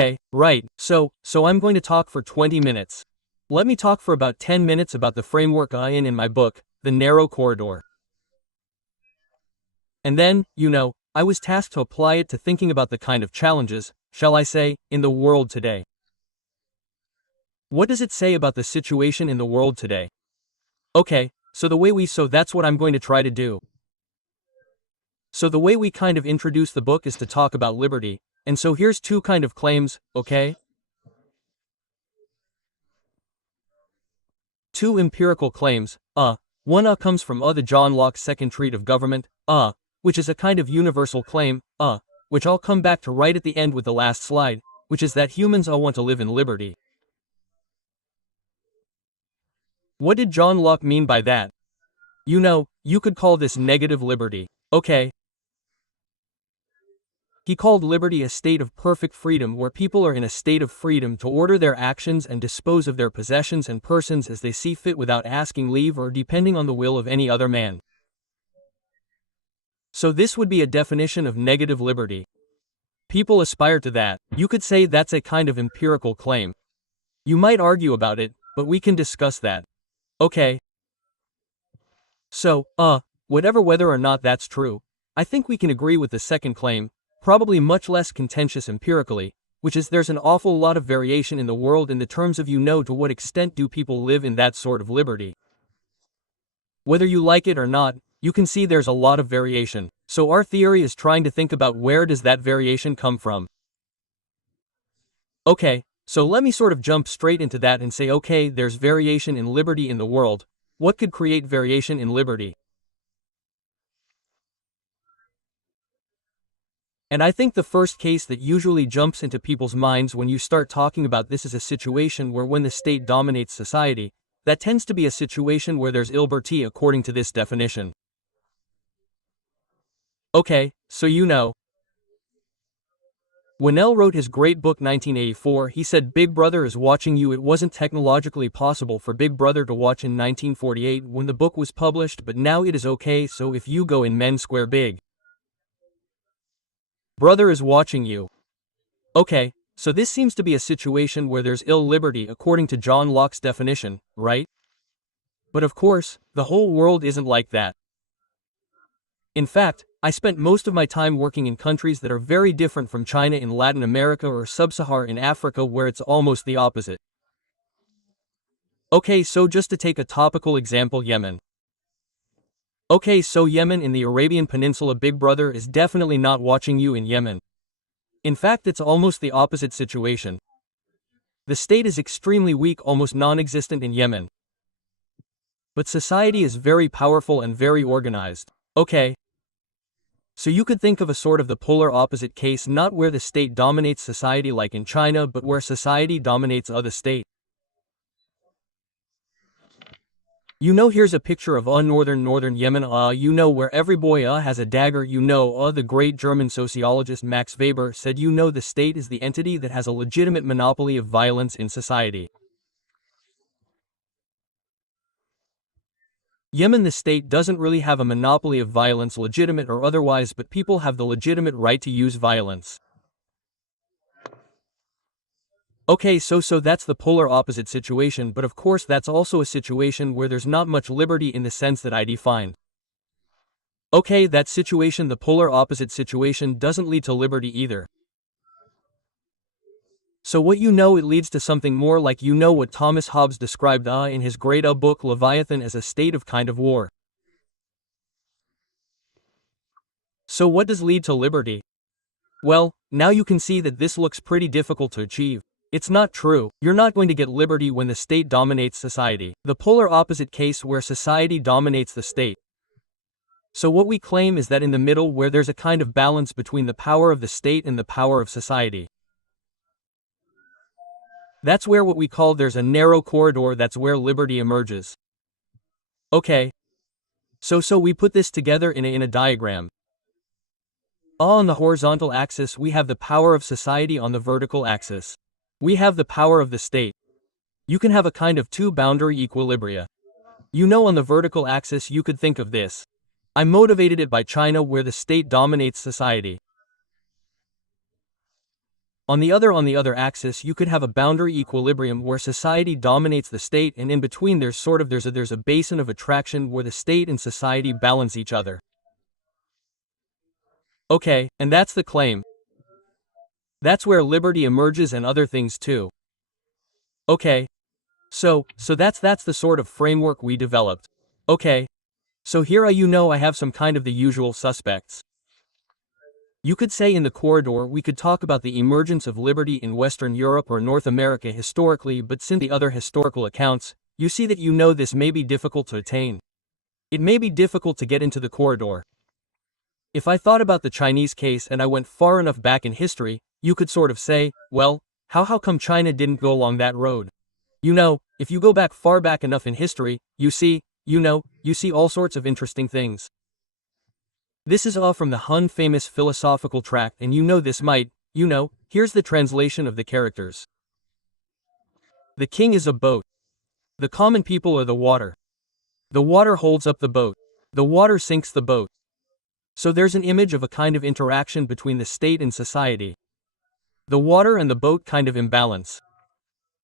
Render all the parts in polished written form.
Okay, right, so I'm going to talk for 20 minutes. Let me talk for about 10 minutes about the framework in my book, The Narrow Corridor. And then, I was tasked to apply it to thinking about the kind of challenges, shall I say, in the world today. What does it say about the situation in the world today? Okay, so that's what I'm going to try to do. So the way we kind of introduce the book is to talk about liberty, and so here's two kind of claims, okay? Two empirical claims, one comes from the John Locke's second treat of government, which is a kind of universal claim, which I'll come back to right at the end with the last slide, which is that humans all want to live in liberty. What did John Locke mean by that? You could call this negative liberty, okay? He called liberty a state of perfect freedom where people are in a state of freedom to order their actions and dispose of their possessions and persons as they see fit without asking leave or depending on the will of any other man. So this would be a definition of negative liberty. People aspire to that. You could say that's a kind of empirical claim. You might argue about it, but we can discuss that. Okay. So, whether or not that's true, I think we can agree with the second claim, probably much less contentious empirically, which is there's an awful lot of variation in the world in the terms of to what extent do people live in that sort of liberty. Whether you like it or not, you can see there's a lot of variation, so our theory is trying to think about where does that variation come from. Okay, so let me sort of jump straight into that and say okay, there's variation in liberty in the world. What could create variation in liberty? And I think the first case that usually jumps into people's minds when you start talking about this is a situation where when the state dominates society, that tends to be a situation where there's liberty according to this definition. Okay, so When L wrote his great book 1984, he said Big Brother is watching you. It wasn't technologically possible for Big Brother to watch in 1948 when the book was published, but now it is okay, so if you go in Men Square Big Brother is watching you. Okay, so this seems to be a situation where there's ill liberty according to John Locke's definition, right? But of course, the whole world isn't like that. In fact, I spent most of my time working in countries that are very different from China in Latin America or Sub-Saharan Africa where it's almost the opposite. Okay, so just to take a topical example, Yemen. Okay, so Yemen in the Arabian Peninsula, Big Brother is definitely not watching you in Yemen. In fact, it's almost the opposite situation. The state is extremely weak, almost non-existent in Yemen. But society is very powerful and very organized. Okay. So you could think of a sort of the polar opposite case, not where the state dominates society like in China, but where society dominates the state. Here's a picture of northern Yemen, where every boy has a dagger, the great German sociologist Max Weber said the state is the entity that has a legitimate monopoly of violence in society. Yemen, the state doesn't really have a monopoly of violence, legitimate or otherwise, but people have the legitimate right to use violence. Okay, so that's the polar opposite situation, but of course that's also a situation where there's not much liberty in the sense that I defined. Okay, that situation, the polar opposite situation, doesn't lead to liberty either. So what it leads to something more like what Thomas Hobbes described in his great book Leviathan as a state of kind of war. So what does lead to liberty? Well, now you can see that this looks pretty difficult to achieve. It's not true. You're not going to get liberty when the state dominates society. The polar opposite case where society dominates the state. So what we claim is that in the middle where there's a kind of balance between the power of the state and the power of society. That's where what we call there's a narrow corridor, that's where liberty emerges. Okay. So we put this together in a diagram. On the horizontal axis we have the power of society, on the vertical axis we have the power of the state. You can have a kind of two boundary equilibria. On the vertical axis you could think of this. I motivated it by China where the state dominates society. On the other axis you could have a boundary equilibrium where society dominates the state, and in between there's a basin of attraction where the state and society balance each other. Okay, and that's the claim. That's where liberty emerges and other things too. Okay. So that's the sort of framework we developed. Okay. So here I have some kind of the usual suspects. You could say in the corridor we could talk about the emergence of liberty in Western Europe or North America historically, but since the other historical accounts, you see that this may be difficult to attain. It may be difficult to get into the corridor. If I thought about the Chinese case and I went far enough back in history, you could sort of say, well, how come China didn't go along that road? If you go far back enough in history, you see all sorts of interesting things. This is all from the Hun famous philosophical tract, and this might, here's the translation of the characters. The king is a boat. The common people are the water. The water holds up the boat. The water sinks the boat. So there's an image of a kind of interaction between the state and society. The water and the boat kind of imbalance.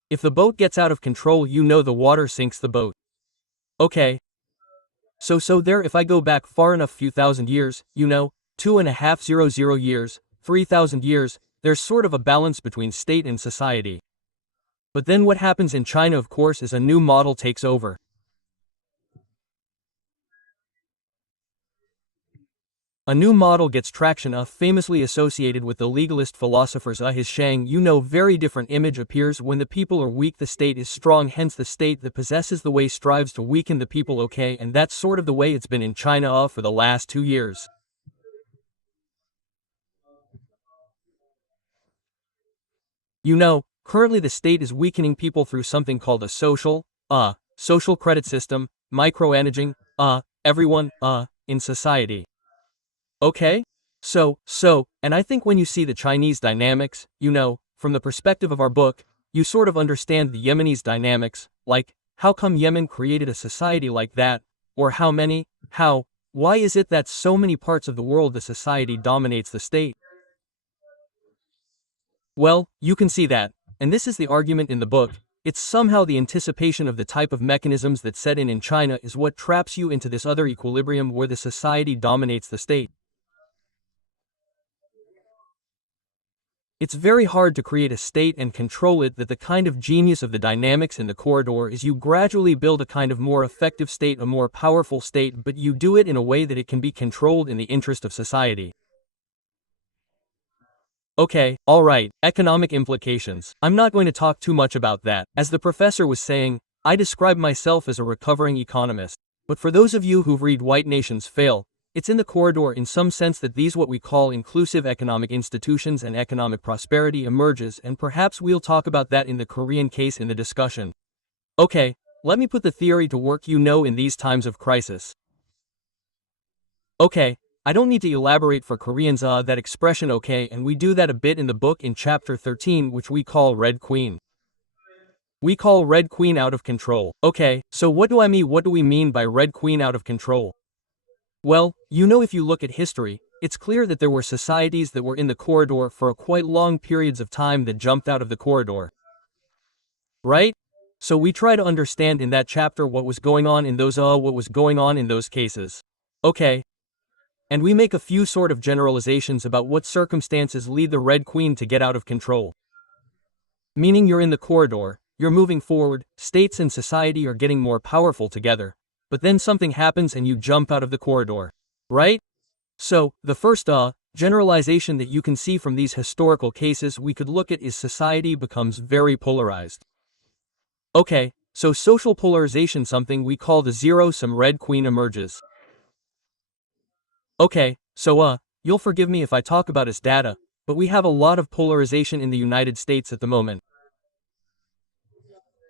If the boat gets out of control, the water sinks the boat. Okay. So there, if I go back far enough, few thousand years, 2,500 years, 3,000 years, there's sort of a balance between state and society. But then what happens in China, of course, is a new model takes over. A new model gets traction, famously associated with the legalist philosophers his Shang. Very different image appears when the people are weak, the state is strong, hence the state that possesses the way strives to weaken the people. Okay, and that's sort of the way it's been in China for the last 2 years. Currently the state is weakening people through something called a social credit system, micromanaging, everyone, in society. Okay? So, and I think when you see the Chinese dynamics, from the perspective of our book, you sort of understand the Yemenis dynamics, like, how come Yemen created a society like that, or why is it that so many parts of the world the society dominates the state? Well, you can see that, and this is the argument in the book, it's somehow the anticipation of the type of mechanisms that set in China is what traps you into this other equilibrium where the society dominates the state. It's very hard to create a state and control it. That the kind of genius of the dynamics in the corridor is you gradually build a kind of more effective state, a more powerful state, but you do it in a way that it can be controlled in the interest of society. Okay, alright, economic implications. I'm not going to talk too much about that. As the professor was saying, I describe myself as a recovering economist. But for those of you who read White Nations Fail, it's in the corridor in some sense that these what we call inclusive economic institutions and economic prosperity emerges, and perhaps we'll talk about that in the Korean case in the discussion. Okay, let me put the theory to work in these times of crisis. Okay, I don't need to elaborate for Koreans that expression, okay, and we do that a bit in the book in chapter 13, which we call Red Queen. We call Red Queen out of control. Okay, so what do we mean by Red Queen out of control? Well, if you look at history, it's clear that there were societies that were in the corridor for quite long periods of time that jumped out of the corridor. Right? So we try to understand in that chapter what was going on in those cases. Okay. And we make a few sort of generalizations about what circumstances lead the Red Queen to get out of control. Meaning you're in the corridor, you're moving forward, states and society are getting more powerful together. But then something happens and you jump out of the corridor. Right? So, the first generalization that you can see from these historical cases we could look at is society becomes very polarized. Okay, so social polarization, something we call the zero-sum Red Queen emerges. Okay, so you'll forgive me if I talk about as data, but we have a lot of polarization in the United States at the moment.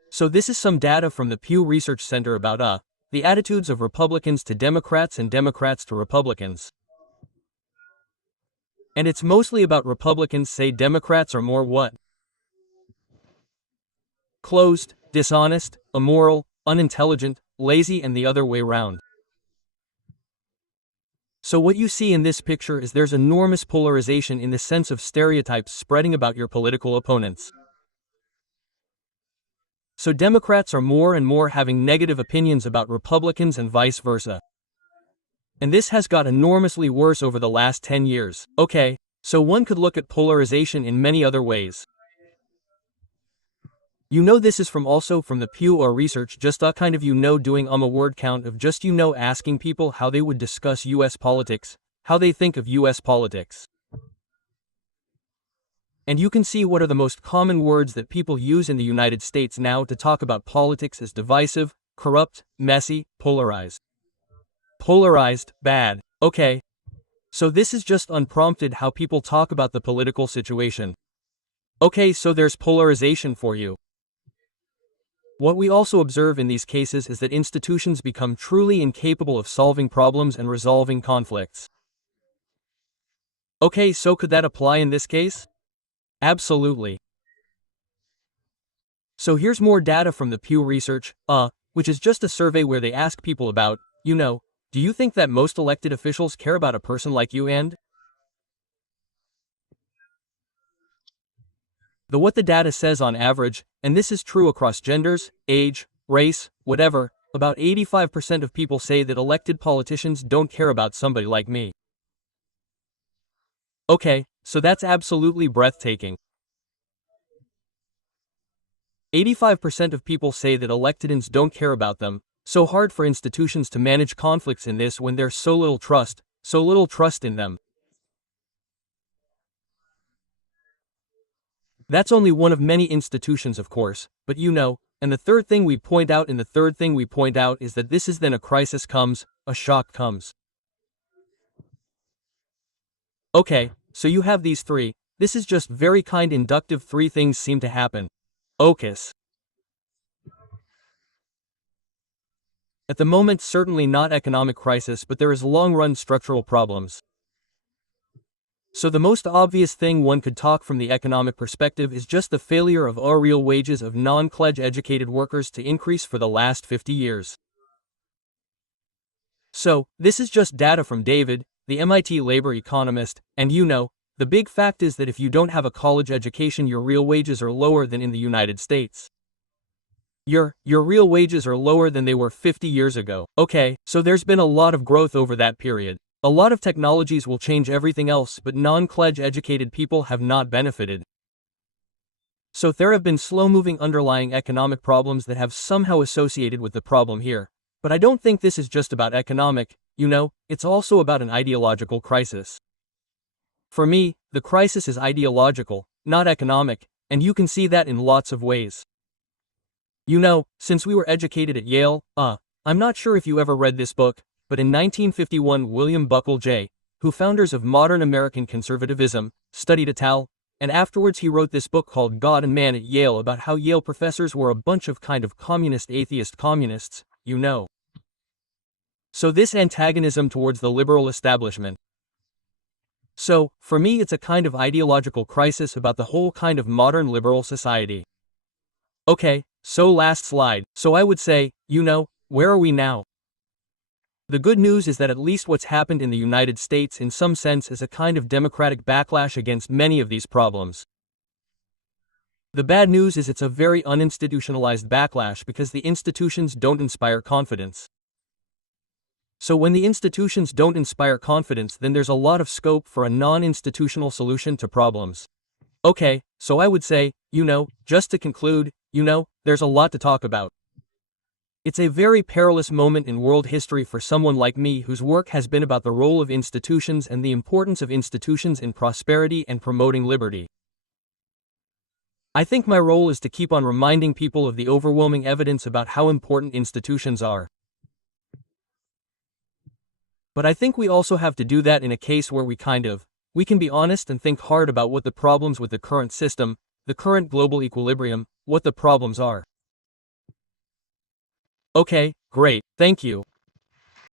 So this is some data from the Pew Research Center about the attitudes of Republicans to Democrats and Democrats to Republicans. And it's mostly about Republicans say Democrats are more what? Closed, dishonest, immoral, unintelligent, lazy, and the other way round. So what you see in this picture is there's enormous polarization in the sense of stereotypes spreading about your political opponents. So Democrats are more and more having negative opinions about Republicans and vice versa. And this has got enormously worse over the last 10 years. Okay, so one could look at polarization in many other ways. You know, this is also from the Pew or research, just a kind of doing a word count of just asking people how they would discuss US politics, how they think of US politics. And you can see what are the most common words that people use in the United States now to talk about politics as divisive, corrupt, messy, polarized. Polarized, bad. Okay. So this is just unprompted how people talk about the political situation. Okay, so there's polarization for you. What we also observe in these cases is that institutions become truly incapable of solving problems and resolving conflicts. Okay, so could that apply in this case? Absolutely. So here's more data from the Pew research, which is just a survey where they ask people about, do you think that most elected officials care about a person like you and? What the data says on average, and this is true across genders, age, race, whatever, about 85% of people say that elected politicians don't care about somebody like me. Okay, so that's absolutely breathtaking. 85% of people say that electedins don't care about them. So hard for institutions to manage conflicts in this when there's so little trust in them. That's only one of many institutions, of course, but and the third thing we point out is that this is then a crisis comes, a shock comes. Okay, so you have these three. This is just very kind inductive three things seem to happen. Ocus. At the moment, certainly not economic crisis, but there is long-run structural problems. So the most obvious thing one could talk from the economic perspective is just the failure of our real wages of non-college educated workers to increase for the last 50 years. So, this is just data from David, the MIT labor economist, and the big fact is that if you don't have a college education, your real wages are lower than in the United States. Your real wages are lower than they were 50 years ago. Okay, so there's been a lot of growth over that period. A lot of technologies will change everything else, but non-college educated people have not benefited. So there have been slow-moving underlying economic problems that have somehow associated with the problem here. But I don't think this is just about economic, it's also about an ideological crisis. For me, the crisis is ideological, not economic, and you can see that in lots of ways. Since we were educated at Yale, I'm not sure if you ever read this book, but in 1951 William Buckle J., who founders of modern American conservatism, studied Ital, and afterwards he wrote this book called God and Man at Yale about how Yale professors were a bunch of kind of communist atheist communists, So this antagonism towards the liberal establishment. So, for me it's a kind of ideological crisis about the whole kind of modern liberal society. Okay, so last slide. So I would say, where are we now? The good news is that at least what's happened in the United States in some sense is a kind of democratic backlash against many of these problems. The bad news is it's a very uninstitutionalized backlash because the institutions don't inspire confidence. So when the institutions don't inspire confidence, then there's a lot of scope for a non-institutional solution to problems. Okay, so I would say, just to conclude, there's a lot to talk about. It's a very perilous moment in world history for someone like me whose work has been about the role of institutions and the importance of institutions in prosperity and promoting liberty. I think my role is to keep on reminding people of the overwhelming evidence about how important institutions are. But I think we also have to do that in a case where we can be honest and think hard about what the problems with the current system, the current global equilibrium, what the problems are. Okay, great, thank you.